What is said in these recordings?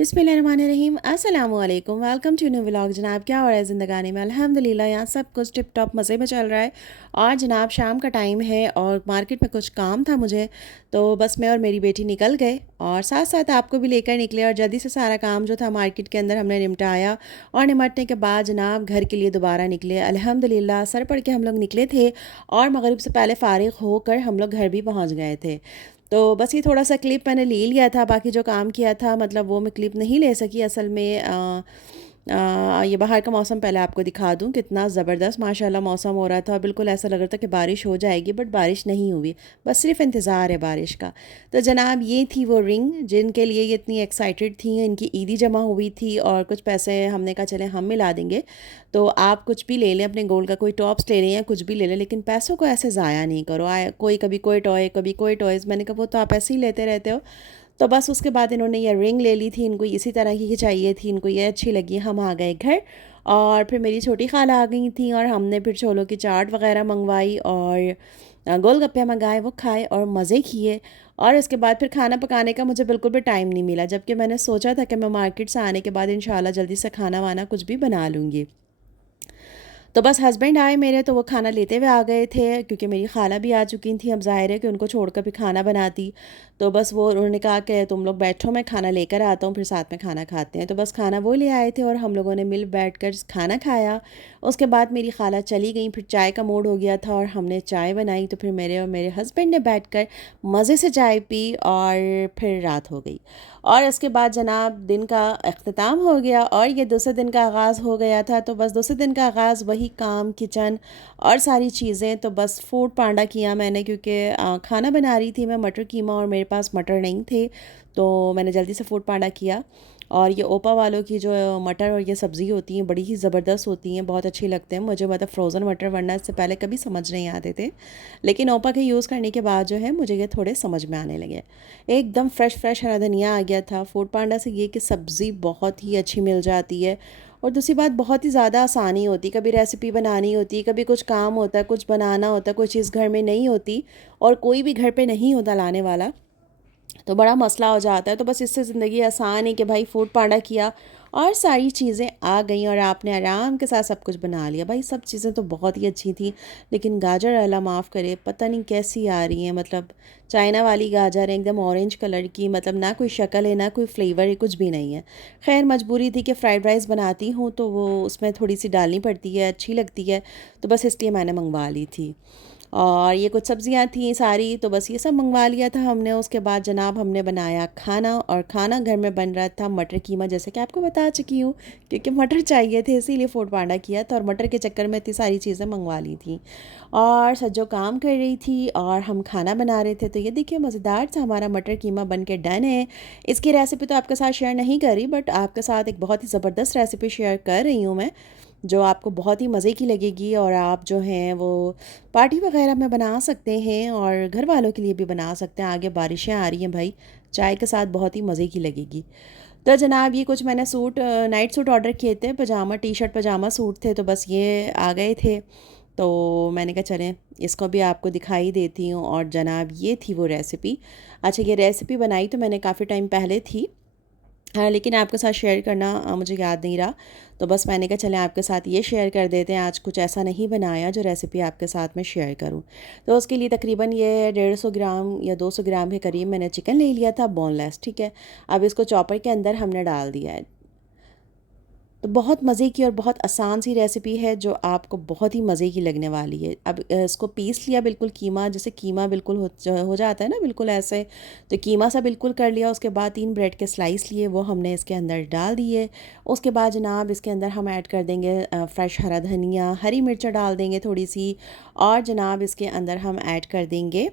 बिस्मिल्लाहिर्रहमानिर्रहीम अस्सलाम वालेकुम। Welcome to new vlog. जनाब क्या हो रहा है ज़िंदगानी में? अल्हम्दुलिल्लाह यहाँ सब कुछ टिप टॉप मज़े में चल रहा है। और जनाब शाम का टाइम है और मार्केट में कुछ काम था मुझे, तो बस मैं और मेरी बेटी निकल गए और साथ साथ आपको भी लेकर निकले और जल्दी से सारा काम जो था मार्केट के अंदर हमने निपटाया। और निपटने के बाद जनाब घर के लिए दोबारा निकले। अल्हम्दुलिल्लाह सर पढ़ के हम लोग निकले थे और मगरिब से पहले फ़ारिग होकर हम लोग घर भी पहुँच गए थे। तो बस ये थोड़ा सा क्लिप मैंने ले लिया था, बाकी जो काम किया था मतलब वो मैं क्लिप नहीं ले सकी असल में। ये बाहर का मौसम पहले आपको दिखा दूं, कितना ज़बरदस्त माशाल्लाह मौसम हो रहा था। बिल्कुल ऐसा लग रहा था कि बारिश हो जाएगी, बट बारिश नहीं हुई, बस सिर्फ इंतज़ार है बारिश का। तो जनाब ये थी वो रिंग जिनके लिए ये इतनी एक्साइटेड थी। इनकी ईदी जमा हुई थी और कुछ पैसे हमने कहा चले हम मिला देंगे, तो आप कुछ भी ले लें, अपने गोल्ड का कोई टॉप्स ले लें या कुछ भी ले लें, लेकिन पैसों को ऐसे ज़ाया नहीं करो। आए कोई कभी कोई टॉय कभी कोई टॉयज़, मैंने कहा वो तो आप ऐसे ही लेते रहते हो। तो बस उसके बाद इन्होंने ये रिंग ले ली थी, इनको इसी तरह की चाहिए थी, इनको ये अच्छी लगी। हम आ गए घर और फिर मेरी छोटी खाला आ गई थी और हमने फिर छोलों की चाट वगैरह मंगवाई और गोलगप्पे मंगाए, वो खाए और मज़े किए। और इसके बाद फिर खाना पकाने का मुझे बिल्कुल भी टाइम नहीं मिला, जबकि मैंने सोचा था कि मैं मार्केट से आने के बाद इंशाल्लाह जल्दी से खाना वाना कुछ भी बना लूँगी। तो बस हस्बैंड आए मेरे, तो वो खाना लेते हुए आ गए थे क्योंकि मेरी खाला भी आ चुकी थी। अब ज़ाहिर है कि उनको छोड़कर भी खाना बनाती, तो बस वो उन्होंने कहा कि तुम लोग बैठो, मैं खाना लेकर आता हूँ, फिर साथ में खाना खाते हैं। तो बस खाना वो ले आए थे और हम लोगों ने मिल बैठ कर खाना खाया। उसके बाद मेरी खाला चली गई, फिर चाय का मूड हो गया था और हमने चाय बनाई, तो फिर मेरे और मेरे हस्बैंड ने बैठ कर मज़े से चाय पी और फिर रात हो गई। और इसके बाद जनाब दिन का अख्ताम हो गया और ये दूसरे दिन का आगाज़ हो गया था। तो बस दूसरे दिन का आगाज़ वही काम, किचन और सारी चीज़ें। तो बस फूड पांडा किया मैंने क्योंकि खाना बना रही थी मैं मटर कीमा और मेरे पास मटर नहीं थे, तो मैंने जल्दी से फूड पांडा किया। और ये ओपा वालों की जो मटर और ये सब्ज़ी होती हैं बड़ी ही ज़बरदस्त होती हैं, बहुत अच्छी लगते हैं मुझे। मतलब फ़्रोज़न मटर वरना इससे पहले कभी समझ नहीं आते थे, लेकिन ओपा के यूज़ करने के बाद जो है मुझे ये थोड़े समझ में आने लगे। एकदम फ़्रेश फ़्रेश हरा धनिया आ गया था। फूड पांडा से ये कि सब्ज़ी बहुत ही अच्छी मिल जाती है और दूसरी बात बहुत ही ज़्यादा आसानी होती। कभी रेसिपी बनानी होती, कभी कुछ काम होता है, कुछ बनाना होता है, कोई चीज़ घर में नहीं होती और कोई भी घर पे नहीं होता लाने वाला, तो बड़ा मसला हो जाता है। तो बस इससे ज़िंदगी आसान है कि भाई फूड पांडा किया और सारी चीज़ें आ गईं और आपने आराम के साथ सब कुछ बना लिया। भाई सब चीज़ें तो बहुत ही अच्छी थी, लेकिन गाजर अल्लाह माफ़ करे पता नहीं कैसी आ रही हैं। मतलब चाइना वाली गाजर है, एकदम ऑरेंज कलर की, मतलब ना कोई शक्ल है ना कोई फ्लेवर है, कुछ भी नहीं है। खैर मजबूरी थी कि फ़्राइड राइस बनाती हूँ तो वो उसमें थोड़ी सी डालनी पड़ती है, अच्छी लगती है, तो बस इसलिए मैंने मंगवा ली थी। और ये कुछ सब्जियां थी सारी, तो बस ये सब मंगवा लिया था हमने। उसके बाद जनाब हमने बनाया खाना और खाना घर में बन रहा था मटर कीमा, जैसे कि आपको बता चुकी हूँ, क्योंकि मटर चाहिए थे इसीलिए फूड पांडा किया था और मटर के चक्कर में इतनी सारी चीज़ें मंगवा ली थी। और सज्जो काम कर रही थी और हम खाना बना रहे थे। तो ये देखिए मज़ेदार सा हमारा मटर कीमा बन के डन है। इसकी रेसिपी तो आपके साथ शेयर नहीं करी, बट आपके साथ एक बहुत ही ज़बरदस्त रेसिपी शेयर कर रही हूँ मैं, जो आपको बहुत ही मज़े की लगेगी और आप जो हैं वो पार्टी वगैरह में बना सकते हैं और घर वालों के लिए भी बना सकते हैं। आगे बारिशें आ रही हैं भाई, चाय के साथ बहुत ही मज़े की लगेगी। तो जनाब ये कुछ मैंने सूट, नाइट सूट ऑर्डर किए थे, पजामा टी शर्ट पजामा सूट थे, तो बस ये आ गए थे। तो मैंने कहा चलें इसको भी आपको दिखाई देती हूँ। और जनाब ये थी वो रेसिपी। अच्छा ये रेसिपी बनाई तो मैंने काफ़ी टाइम पहले थी, हाँ, लेकिन आपके साथ शेयर करना मुझे याद नहीं रहा, तो बस मैंने कहा चलें आपके साथ ये शेयर कर देते हैं। आज कुछ ऐसा नहीं बनाया जो रेसिपी आपके साथ में शेयर करूं। तो उसके लिए तकरीबन ये 150 ग्राम या 200 ग्राम के करीब मैंने चिकन ले लिया था, बोनलेस, ठीक है। अब इसको चॉपर के अंदर हमने डाल दिया है। तो बहुत मज़े की और बहुत आसान सी रेसिपी है जो आपको बहुत ही मज़े की लगने वाली है। अब इसको पीस लिया बिल्कुल कीमा, जैसे कीमा बिल्कुल हो जाता है ना बिल्कुल ऐसे, तो कीमा सा बिल्कुल कर लिया। उसके बाद 3 ब्रेड के स्लाइस लिए, वो हमने इसके अंदर डाल दिए। उसके बाद जनाब इसके अंदर हम ऐड कर देंगे फ्रेश हरा धनिया, हरी मिर्च डाल देंगे थोड़ी सी, और जनाब इसके अंदर हम ऐड कर देंगे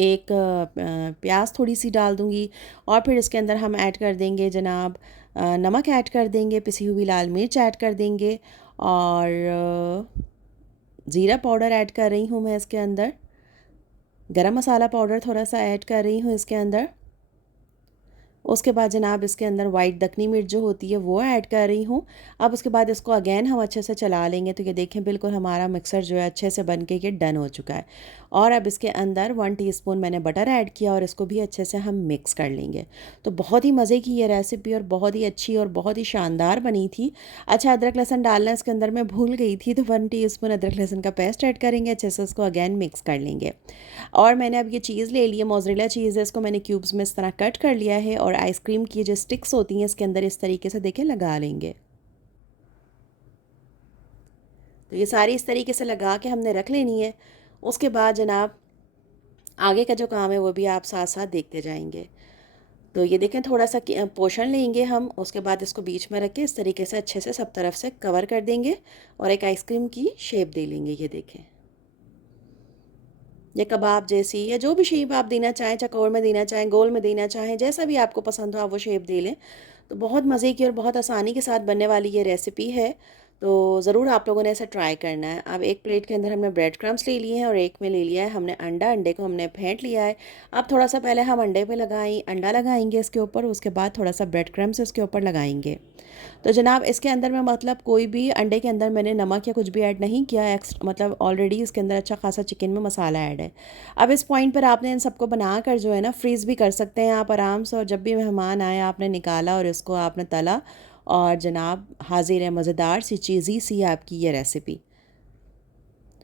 एक प्याज थोड़ी सी डाल दूँगी। और फिर इसके अंदर हम ऐड कर देंगे जनाब नमक ऐड कर देंगे, पिसी हुई लाल मिर्च ऐड कर देंगे और ज़ीरा पाउडर ऐड कर रही हूँ मैं इसके अंदर, गरम मसाला पाउडर थोड़ा सा ऐड कर रही हूँ इसके अंदर। उसके बाद जनाब इसके अंदर वाइट दखनी मिर्च जो होती है वो ऐड कर रही हूँ। अब उसके बाद इसको अगेन हम अच्छे से चला लेंगे। तो ये देखें बिल्कुल हमारा मिक्सर जो है अच्छे से बन के ये डन हो चुका है। और अब इसके अंदर 1 टीस्पून मैंने बटर ऐड किया और इसको भी अच्छे से हम मिक्स कर लेंगे। तो बहुत ही मज़े की ये रेसिपी और बहुत ही अच्छी और बहुत ही शानदार बनी थी। अच्छा, अदरक लहसुन डालना इसके अंदर मैं भूल गई थी, तो 1 टीस्पून अदरक लहसुन का पेस्ट ऐड करेंगे, अच्छे से उसको अगेन मिक्स कर लेंगे। और मैंने अब ये चीज़ ले ली है, मोज़रेला चीज़ है, इसको मैंने क्यूब्स में इस तरह कट कर लिया है और आइसक्रीम की जो स्टिक्स होती हैं इसके अंदर इस तरीके से देखें लगा लेंगे। तो ये सारी इस तरीके से लगा के हमने रख लेनी है। उसके बाद जनाब आगे का जो काम है वो भी आप साथ साथ देखते जाएंगे। तो ये देखें थोड़ा सा पोर्शन लेंगे हम, उसके बाद इसको बीच में रख के इस तरीके से अच्छे से सब तरफ से कवर कर देंगे और एक आइसक्रीम की शेप दे लेंगे। ये देखें या कबाब जैसी या जो भी शेप आप देना चाहें, चकोर में देना चाहें, गोल में देना चाहें, जैसा भी आपको पसंद हो आप वो शेप दे लें। तो बहुत मज़े की और बहुत आसानी के साथ बनने वाली ये रेसिपी है। तो ज़रूर आप लोगों ने ऐसा ट्राई करना है। अब एक प्लेट के अंदर हमने ब्रेड क्रम्स ले लिए हैं और एक में ले लिया है हमने अंडा। अंडे को हमने फेंट लिया है। अब थोड़ा सा पहले हम अंडे पे अंडा लगाएंगे इसके ऊपर, उसके बाद थोड़ा सा ब्रेड क्रम्स इसके ऊपर लगाएंगे। तो जनाब इसके अंदर मैं मतलब कोई भी अंडे के अंदर मैंने नमक या कुछ भी ऐड नहीं किया। मतलब ऑलरेडी इसके अंदर अच्छा खासा चिकन में मसाला ऐड है। अब इस पॉइंट पर आपने इन सबको बना कर जो है ना फ्रीज़ भी कर सकते हैं आप आराम से, और जब भी मेहमान आए आपने निकाला और इसको आपने तला और जनाब हाजिर है मज़ेदार सी चीज़ी सी आपकी ये रेसिपी।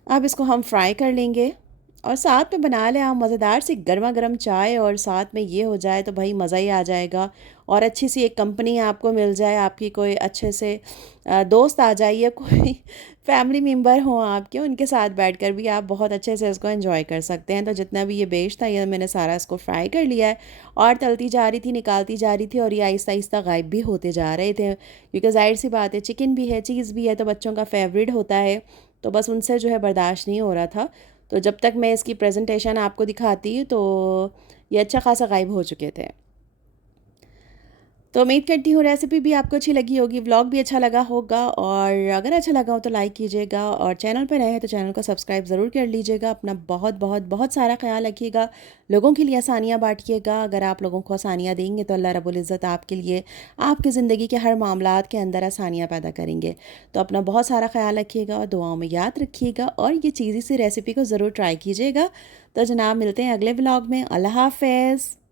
अब इसको हम फ्राई कर लेंगे और साथ में बना लें आप मज़ेदार सी गर्मा गर्म चाय, और साथ में ये हो जाए तो भाई मज़ा ही आ जाएगा। और अच्छी सी एक कंपनी आपको मिल जाए, आपकी कोई अच्छे से दोस्त आ जाए या कोई फैमिली मेम्बर हो आपके, उनके साथ बैठकर भी आप बहुत अच्छे से इसको एंजॉय कर सकते हैं। तो जितना भी ये बेच था ये मैंने सारा इसको फ्राई कर लिया है और तलती जा रही थी, निकालती जा रही थी, और ये आहिस्ता आहिस्ता गायब भी होते जा रहे थे, क्योंकि जाहिर सी बात है चिकन भी है, चीज़ भी है, तो बच्चों का फेवरेट होता है। तो बस उनसे जो है बर्दाश्त नहीं हो रहा था। तो जब तक मैं इसकी प्रेजेंटेशन आपको दिखाती तो ये अच्छा खासा गायब हो चुके थे। तो उम्मीद करती हूँ रेसिपी भी आपको अच्छी लगी होगी, व्लॉग भी अच्छा लगा होगा, और अगर अच्छा लगा हो तो लाइक कीजिएगा, और चैनल पर नए हैं तो चैनल को सब्सक्राइब ज़रूर कर लीजिएगा। अपना बहुत बहुत बहुत सारा ख्याल रखिएगा, लोगों के लिए आसानियाँ बांटिएगा। अगर आप लोगों को आसानियाँ देंगे तो अल्लाह रब्बुल इज़्ज़त आपके लिए आपकी ज़िंदगी के हर मामलात के अंदर आसानियाँ पैदा करेंगे। तो अपना बहुत सारा ख्याल रखिएगा और दुआओं में याद रखिएगा, और ये चीज़ी सी रेसिपी को ज़रूर ट्राई कीजिएगा। तो जनाब मिलते हैं अगले व्लॉग में। अल्लाह हाफ़िज़।